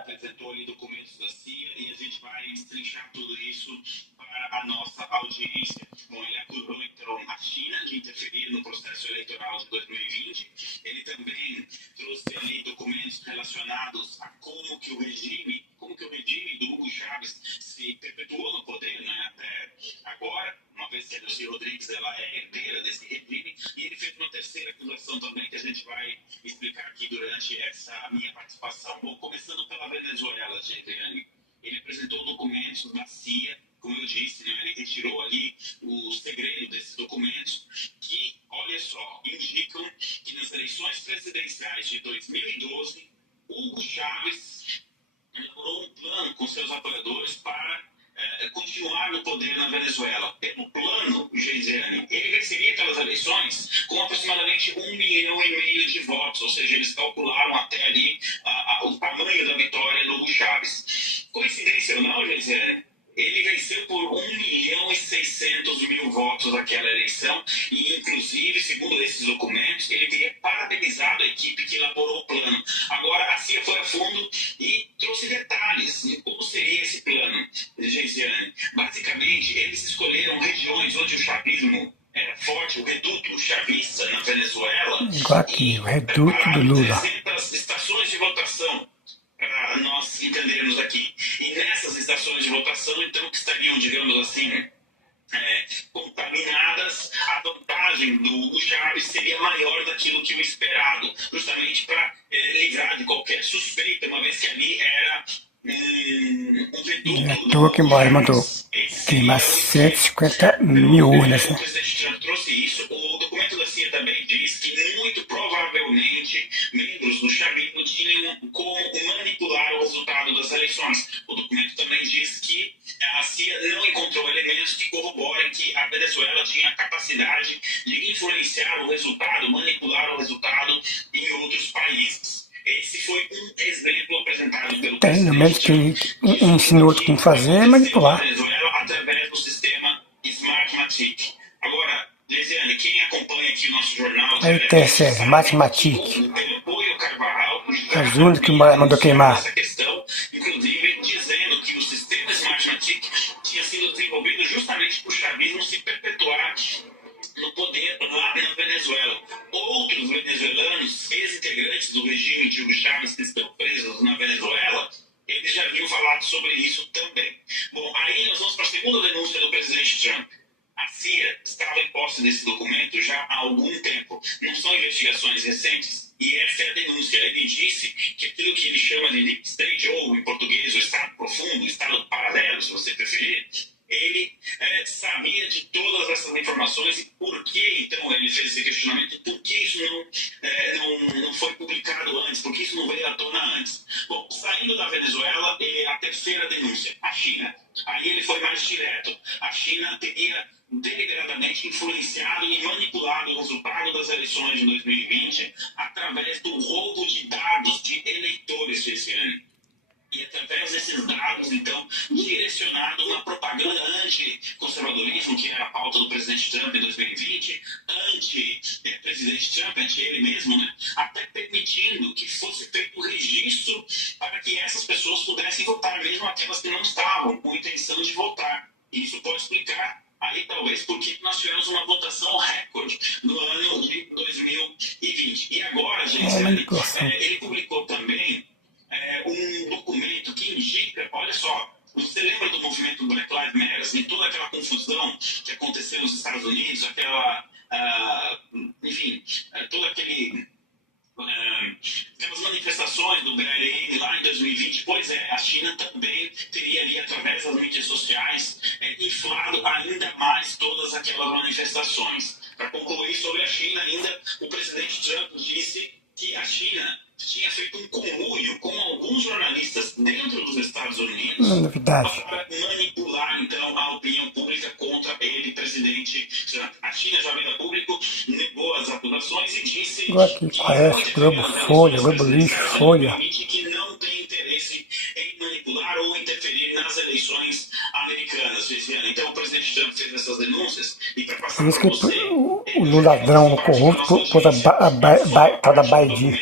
apresentou ali documentos da CIA e a gente vai destrinchar tudo isso para a nossa audiência. Bom, ele acusou então a China de interferir no processo eleitoral de 2020. Ele também trouxe ali documentos relacionados a como que o regime do Hugo Chávez se perpetuou no poder, né, até agora, uma vez que a Delcy Rodrigues ela é herdeira desse regime, e ele fez uma terceira acusação também que a gente vai explicar aqui durante essa minha participação. Bom, começando pela Venezuela, Giuliani. Ele apresentou documentos da CIA, como eu disse, né, ele retirou ali o segredo desses documentos que, olha só, indicam que nas eleições presidenciais de 2012, Hugo Chávez elaborou um plano com seus apoiadores para continuar no poder na Venezuela. Pelo plano, Geisiane, ele venceria aquelas eleições com aproximadamente 1,5 milhão de votos, ou seja, eles calcularam até ali o tamanho da vitória do Hugo Chávez. Coincidência ou não, Geisiane? Ele venceu por 1,6 milhão votos naquela eleição e, inclusive, segundo esses documentos, ele teria parabenizado a equipe que elaborou o plano. Agora, a CIA foi a fundo e trouxe detalhes de como seria esse plano, Geisiane. Basicamente, eles escolheram regiões onde o chavismo era forte, o reduto chavista na Venezuela. Igual aqui, o reduto do Lula. 300 estações de votação, para nós entendermos aqui. E nessas estações de votação, então, que estariam, digamos assim, contaminadas, a vantagem do Hugo Chávez seria maior daquilo que o esperado, justamente para livrar de qualquer suspeita, uma vez que ali era um reduto. Que mandou queimar 150 mil urnas, né? O presidente Trump trouxe isso. O documento da CIA também diz que, muito provavelmente, membros do chavismo tinham como manipular o resultado das eleições. O documento também diz que a CIA não encontrou elementos que corroborem que a Venezuela tinha capacidade de influenciar o resultado, manipular o resultado em outros países. Esse foi um exemplo apresentado pelo Tem, no menos que ensinou como fazer é manipular. Através do sistema Smartmatic. Agora, Geisiane, quem acompanha aqui o nosso jornal... Aí tem essa Smartmatic. As únicas que mandou queimar. Essa questão, inclusive, dizendo que o sistema Smartmatic tinha sido desenvolvido justamente por o chavismo se perpetuar no poder lá na Venezuela. Outros venezuelanos, ex-integrantes do regime de Hugo Chávez, que estão presos na Venezuela, eles já haviam falado sobre isso também. Bom, aí nós vamos para a segunda denúncia do presidente Trump. A CIA estava em posse desse documento já há algum tempo. Não são investigações recentes. E essa é a denúncia. Ele disse que aquilo que ele chama de deep state, ou em português, o estado profundo, o estado paralelo, se você preferir, ele sabia de todas essas informações. E por que, então, ele fez esse questionamento? Por que isso não foi publicado antes? Por que isso não veio à tona antes? Bom, saindo da Venezuela, a terceira denúncia, a China. Aí ele foi mais direto. A China teria deliberadamente influenciado e manipulado o resultado das eleições de 2020 através do roubo de dados de eleitores desse ano. E através desses dados, então, direcionado uma propaganda anti-conservadorismo, que era a pauta do presidente Trump em 2020, anti-presidente Trump, anti ele mesmo, né? Até permitindo que fosse feito o registro para que essas pessoas pudessem votar, mesmo aquelas que não estavam com intenção de votar. E isso pode explicar aí talvez porque nós tivemos uma votação recorde no ano de 2020. E agora, gente, ele publicou também um documento que indica, olha só, você lembra do movimento Black Lives Matter e toda aquela confusão que aconteceu nos Estados Unidos, todo aquelas manifestações do BLM lá em 2020, pois é, a China também teria ali, através das mídias sociais, inflado ainda mais todas aquelas manifestações. Para concluir sobre a China ainda, o presidente Trump disse que a China tinha feito um conluio com alguns jornalistas dentro dos Estados Unidos para manipular, então, a opinião pública contra ele, presidente Trump. A China já veio a público, negou as acusações e disse que Globo Folha, Globo Lixo, Folha, que não tem interesse em manipular ou interferir nas eleições americanas. Então, o presidente Trump fez essas denúncias e para passar por isso que o ladrão corrupto pôs a tal da Biden.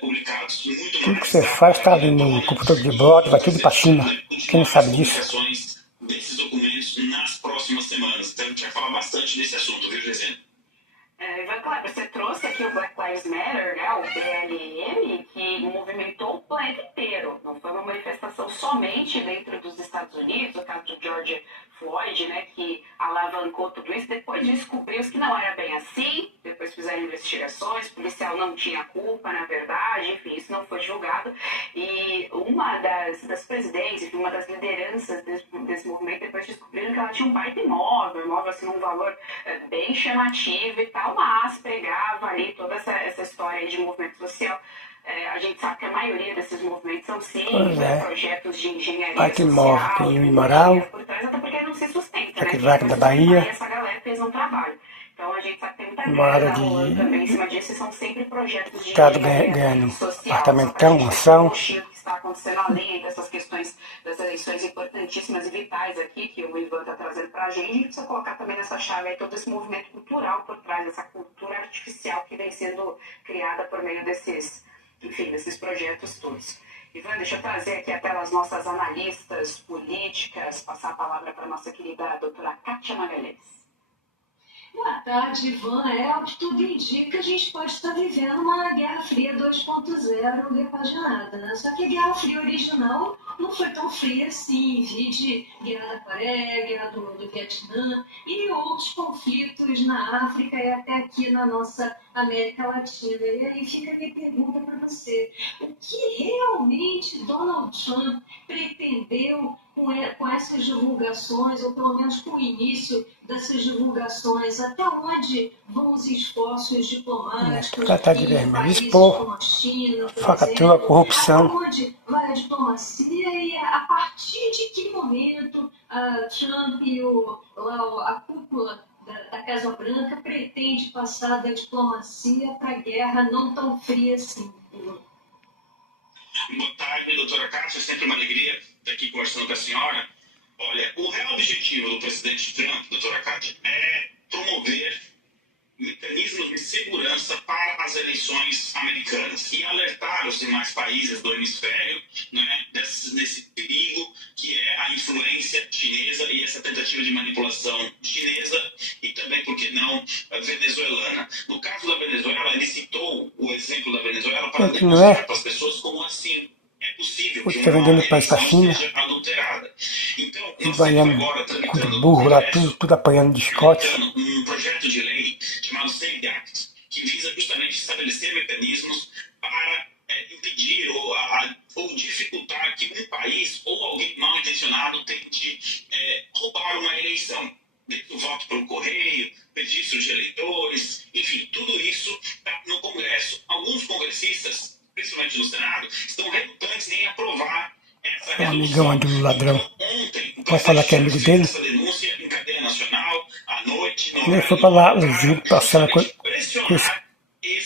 publicados. Muito Tudo que você faz está ali no computador de bordo, vai tudo para cima. Quem não sabe disso? Desses documentos nas próximas semanas. Então a gente vai falar bastante desse assunto, viu, Gezeno? Ivan Kleber, você trouxe aqui o Black Lives Matter, né, o BLM, que movimentou o planeta inteiro. Não foi uma manifestação somente dentro dos Estados Unidos, o caso do George Floyd, né, que alavancou tudo isso. Depois descobriu-se que não era bem assim, depois fizeram investigações, o policial não tinha culpa, na verdade, enfim, isso não foi julgado. E uma das presidentes, enfim, uma das lideranças desse movimento, depois descobriram que ela tinha um baita imóvel assim, um valor bem chamativo e tal, mas pegava ali toda essa história aí de movimento social. A gente sabe que a maioria desses movimentos são sim projetos de engenharia baita imóvel, social, tem imoral, por trás, até porque não se sustenta, aquele né? vaca da Bahia, Essa galera fez um trabalho. Então a gente sabe que tem muita mora grana rolando também em de cima disso, e são sempre projetos de estado engenharia ganhando social. apartamentão, mansão. O que está acontecendo além dessas questões das eleições importantíssimas e vitais aqui, que o Ivan está trazendo para a gente precisa colocar também nessa chave aí todo esse movimento cultural por trás, dessa cultura artificial que vem sendo criada por meio desses projetos todos. Ivan, deixa eu trazer aqui até as nossas analistas políticas, passar a palavra para a nossa querida doutora Kátia Magalhães. Boa tarde, Ivan. O que tudo indica, a gente pode estar vivendo uma Guerra Fria 2.0 repaginada, né? Só que a Guerra Fria original não foi tão fria assim, de Guerra da Coreia, Guerra do Vietnã e outros conflitos na África e até aqui na nossa América Latina. E aí fica a minha pergunta para você. O que realmente Donald Trump pretendeu com essas divulgações, ou pelo menos com o início dessas divulgações? Até onde vão os esforços diplomáticos tratar de vermelho, países expor, como a China, por falcatrua, exemplo? corrupção. Até onde vai a diplomacia e a partir de que momento Trump e a cúpula da Casa Branca pretende passar da diplomacia para a guerra não tão fria assim? Boa tarde, doutora Kátia. Sempre uma alegria estar aqui conversando com a senhora. Olha, o real objetivo do presidente Trump, doutora Kátia, é promover mecanismos de segurança para as eleições americanas e alertar os demais países do hemisfério, né, desse perigo que é a influência chinesa e essa tentativa de manipulação chinesa e também, por que não, venezuelana. No caso da Venezuela, ele citou o exemplo da Venezuela para demonstrar para as pessoas como assim é possível que uma eleição seja adulterada. Então, nós temos agora tramitando burro lá, tudo apanhando de Scott. um projeto de lei chamado SAFE Act, que visa justamente estabelecer mecanismos para impedir ou dificultar que um país ou alguém mal intencionado tente roubar uma eleição. Desde o voto pelo correio, registro de eleitores, enfim, tudo isso está no Congresso. Alguns congressistas, principalmente no Senado, estão relutantes em aprovar essa resolução. Amigão do ladrão. Então, ontem, Pode falar que é amigo dele? essa denúncia em cadeia nacional, à noite, Ele foi para lá, o Gil, passando com esse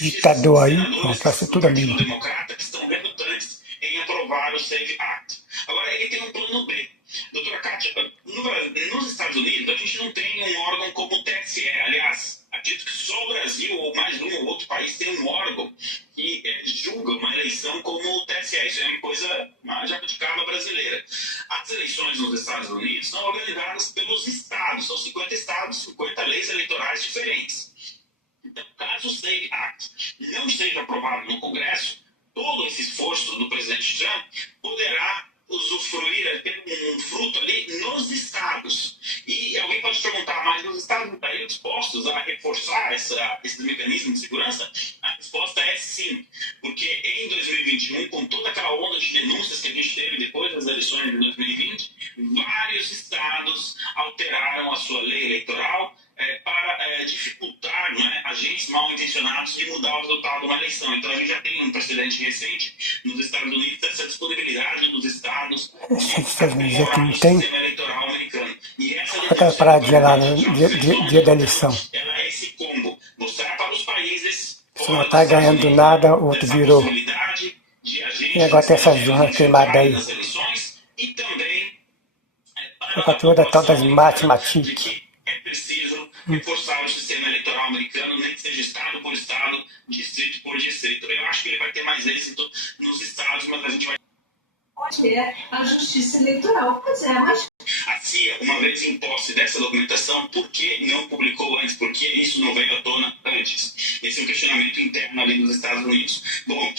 ditador aí, vai ser tudo amigo. Democrata que estão relutantes em aprovar o SAFE Act. Agora, ele tem um plano B. Doutora Kátia, nos Estados Unidos, a gente não tem um órgão como o TSE. Aliás, acredito que só o Brasil ou mais um ou outro país tem um órgão que julga uma eleição como o TSE. Isso é uma coisa jabuticaba brasileira. As eleições nos Estados Unidos são organizadas pelos estados. São 50 estados, 50 leis eleitorais diferentes. Então, caso o SAFE Act não seja aprovado no Congresso, todo esse esforço do presidente Trump poderá usufruir, ter um fruto ali nos estados. E alguém pode perguntar, mas os estados não estariam dispostos a reforçar esse mecanismo de segurança? A resposta é sim, porque em 2021, com toda aquela onda de denúncias que a gente teve depois das eleições de 2020, vários estados alteraram a sua lei eleitoral para dificultar, né, agentes mal intencionados de mudar o resultado de uma eleição. Então a gente já tem um precedente recente nos Estados Unidos dessa disponibilidade dos estados Esse Estados Unidos aqui não tem. sistema eleitoral americano. E essa Aquela paradinha lá no dia da eleição. ela é esse combo, mostrar para os países Se não tá ganhando nada, o outro virou. E agora tem essa zona queimada aí. E também A patroa da tal das matemáticas. é preciso reforçar o sistema eleitoral americano, nem que seja estado por estado, distrito por distrito. Eu acho que ele vai ter mais êxito nos estados, mas a gente vai... Onde é a justiça eleitoral? Pois é, mas... A CIA, uma vez em posse dessa documentação, por que não publicou antes? Por que isso não veio à tona antes? Esse é um questionamento interno ali nos Estados Unidos. Bom,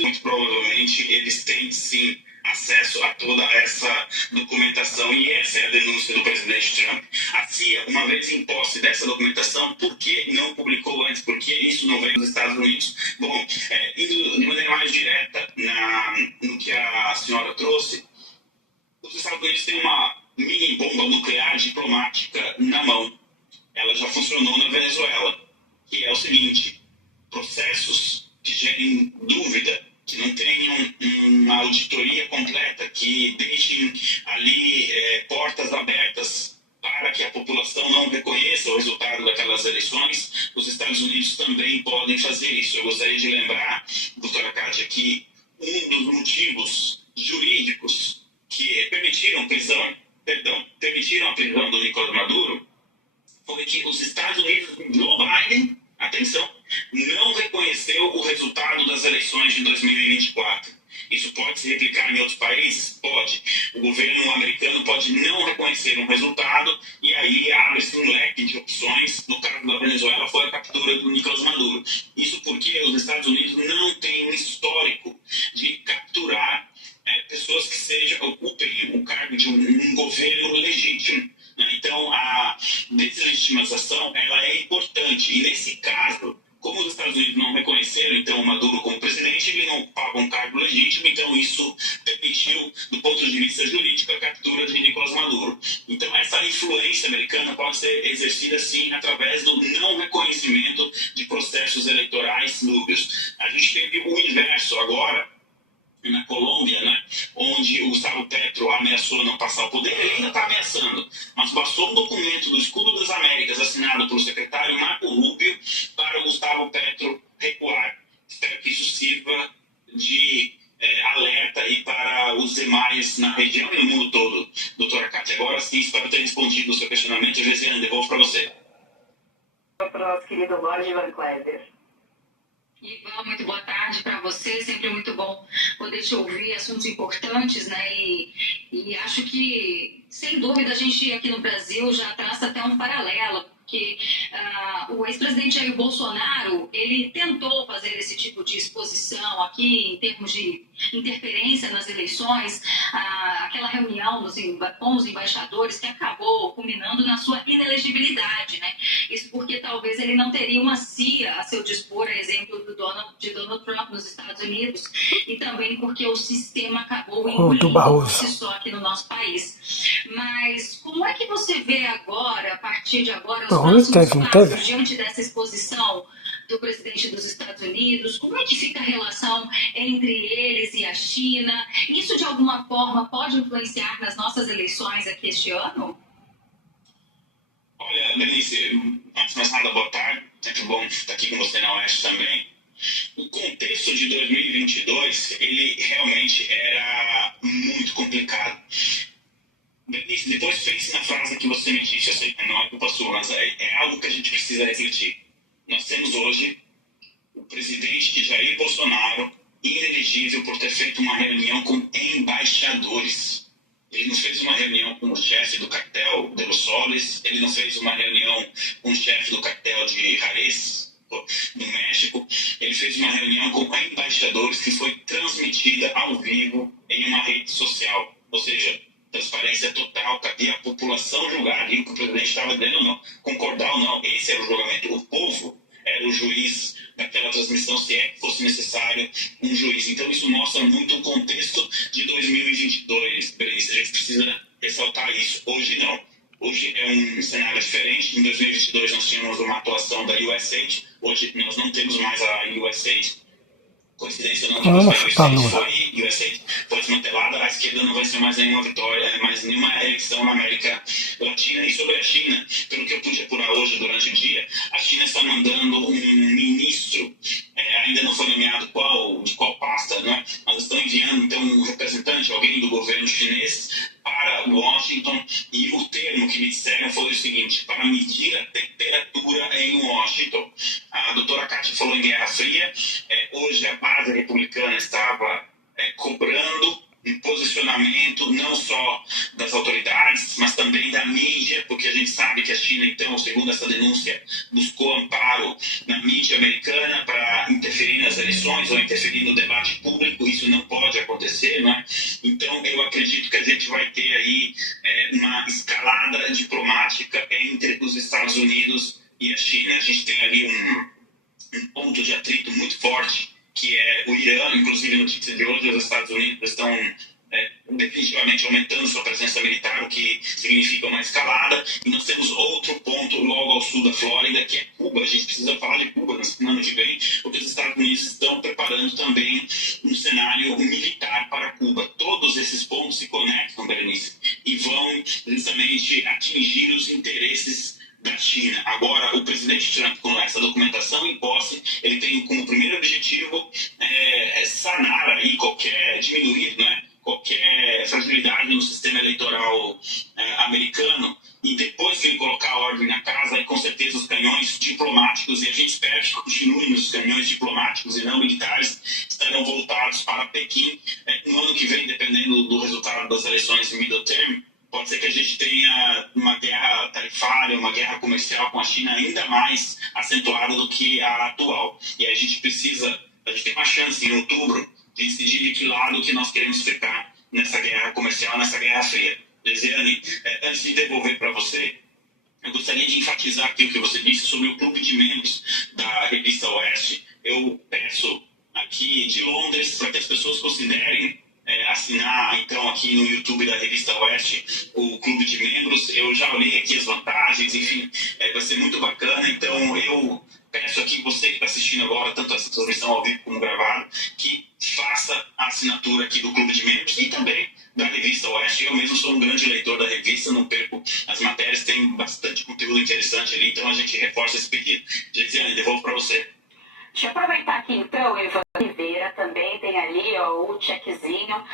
muito provavelmente eles têm sim acesso a toda essa documentação, e essa é a denúncia do presidente Trump. A CIA, uma vez em posse dessa documentação, por que não publicou antes? Por que isso não veio dos Estados Unidos? Bom, indo de maneira mais direta no que a senhora trouxe, os Estados Unidos têm uma mini bomba nuclear diplomática na mão. Ela já funcionou na Venezuela, que é o seguinte: processos que gerem dúvida, que não tenham uma auditoria completa, que deixem ali portas abertas para que a população não reconheça o resultado daquelas eleições, os Estados Unidos também podem fazer isso. Eu gostaria de lembrar, doutora Kátia, que um dos motivos jurídicos que permitiram a prisão do Nicolás Maduro foi que os Estados Unidos, Joe Biden, atenção, não reconheceu o resultado das eleições de 2024. Isso pode se replicar em outros países? Pode. O governo americano pode não reconhecer um resultado e aí abre-se um leque de opções. No caso da Venezuela foi a captura do Nicolás Maduro. Isso porque os Estados Unidos não têm um histórico de capturar pessoas que ocupem o cargo de um governo legítimo. Então, a deslegitimação ela é importante. E, nesse caso, como os Estados Unidos não reconheceram, então, o Maduro como presidente, ele não ocupava um cargo legítimo, então isso permitiu, do ponto de vista jurídico, a captura de Nicolás Maduro. Então, essa influência americana pode ser exercida, sim, através do não reconhecimento de processos eleitorais dúbios. A gente teve o inverso agora, na Colômbia, onde o Gustavo Petro ameaçou não passar o poder. Ele ainda está ameaçando, mas passou um documento do Escudo das Américas assinado pelo secretário Marco Rubio para o Gustavo Petro recuar. Espero que isso sirva de alerta aí para os demais na região e no mundo todo. Doutora Kátia, agora sim, espero ter respondido o seu questionamento. Gesiane, devolvo para você. Para o nosso querido Lorde Van Clever. Ivan, muito boa tarde para você, sempre muito bom poder te ouvir, assuntos importantes, e acho que, sem dúvida, a gente aqui no Brasil já traça até um paralelo, porque o ex-presidente Jair Bolsonaro, ele tentou fazer esse tipo de exposição aqui em termos de interferência nas eleições, aquela reunião com os embaixadores que acabou culminando na sua inelegibilidade, Isso porque talvez ele não teria uma CIA a seu dispor, a exemplo de Donald Trump nos Estados Unidos, e também porque o sistema acabou engolindo só aqui no nosso país. Mas como é que você vê agora, a partir de agora, os próximos passos diante dessa exposição do presidente dos Estados Unidos? Como é que fica a relação entre eles e a China? Isso, de alguma forma, pode influenciar nas nossas eleições aqui este ano? Olha, Denise, antes de mais nada, boa tarde. Sempre bom estar aqui com você na Oeste também. O contexto de 2022, ele realmente era muito complicado. Denise, depois pense na frase que você me disse. Eu sei que não é culpa sua, mas é algo que a gente precisa refletir. Nós temos hoje o presidente Jair Bolsonaro inelegível por ter feito uma reunião com embaixadores. Ele não fez uma reunião com o chefe do cartel de Los Soles, ele não fez uma reunião com o chefe do cartel de Juárez, no México. Ele fez uma reunião com embaixadores que foi transmitida ao vivo em uma rede social. Ou seja, transparência total, cabia a população julgar ali o que o presidente estava dizendo ou não, concordar ou não. Esse era o julgamento. O povo era o juiz daquela transmissão, se é que fosse necessário um juiz. Então isso mostra muito o contexto de 2022, Berenice. A gente precisa ressaltar isso. Hoje não. Hoje é um cenário diferente. Em 2022 nós tínhamos uma atuação da USAID. Hoje nós não temos mais a USAID. Coincidência ou não, a USAID foi desmantelada, a esquerda não vai ser mais nenhuma vitória, mais nenhuma eleição na América Latina. E sobre a China, pelo que eu pude apurar hoje durante o dia, a China está mandando um ministro, ainda não foi nomeado de qual pasta, mas estão enviando então um representante, alguém do governo chinês, para Washington, e o termo que me disseram foi o seguinte: para medir a em Guerra Fria. Hoje a base republicana estava cobrando um posicionamento não só das autoridades, mas também da mídia, porque a gente sabe que a China, então, segundo essa denúncia, buscou amparo na mídia americana para interferir nas eleições ou interferir no debate público. Isso não pode acontecer, não é? Então, eu acredito que a gente vai ter aí uma escalada diplomática entre os Estados Unidos e a China. A gente tem ali um ponto de atrito muito forte, que é o Irã. Inclusive, notícia de hoje, os Estados Unidos estão definitivamente aumentando sua presença militar, o que significa uma escalada. E nós temos outro ponto logo ao sul da Flórida, que é Cuba. A gente precisa falar de Cuba no ano que vem, porque os Estados Unidos estão preparando também um cenário militar para Cuba. Todos esses pontos se conectam, Berenice, e vão justamente atingir os interesses da China. Agora, o presidente Trump, com essa documentação em posse, ele tem como primeiro objetivo sanar aí diminuir, né, qualquer fragilidade no sistema eleitoral americano, e depois que ele colocar a ordem na casa, aí com certeza os canhões diplomáticos, e a gente espera que continue nos canhões diplomáticos e não militares, estarão voltados para Pequim. No ano que vem, dependendo do resultado das eleições de middle term, pode ser que a gente tenha uma guerra tarifária, uma guerra comercial com a China ainda mais acentuada do que a atual. E a gente tem uma chance em outubro de decidir de que lado que nós queremos ficar nessa guerra comercial, nessa guerra fria. Lisiane, antes de devolver para você, eu gostaria de enfatizar aqui o que você disse sobre o clube de membros da Revista Oeste. Eu peço aqui de Londres para que as pessoas considerem assinar, então, aqui no YouTube da Revista Oeste, o clube de membros. Eu já olhei aqui as vantagens, enfim, vai ser muito bacana. Então, eu peço aqui, você que está assistindo agora, tanto essa transmissão ao vivo como gravado, que faça a assinatura aqui do clube de membros e também da Revista Oeste. Eu mesmo sou um grande leitor da revista, não perco as matérias, tem bastante conteúdo interessante ali, então a gente reforça esse pedido. Gesiane, devolvo para você. Deixa eu aproveitar aqui então, Ivan Oliveira também tem ali o checkzinho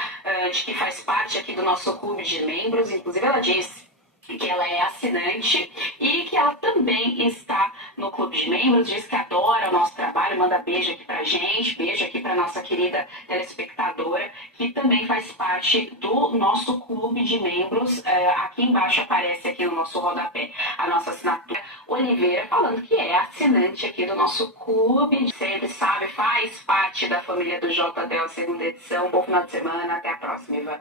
de que faz parte aqui do nosso clube de membros. Inclusive ela disse que ela é assinante e que ela também está no clube de membros, diz que adora o nosso trabalho, manda beijo aqui pra gente, beijo aqui pra nossa querida telespectadora, que também faz parte do nosso clube de membros. Aqui embaixo aparece aqui no nosso rodapé a nossa assinatura. Oliveira falando que é assinante aqui do nosso clube, sempre sabe, faz parte da família do JDL segunda edição. Bom final de semana, até a próxima, Ivan.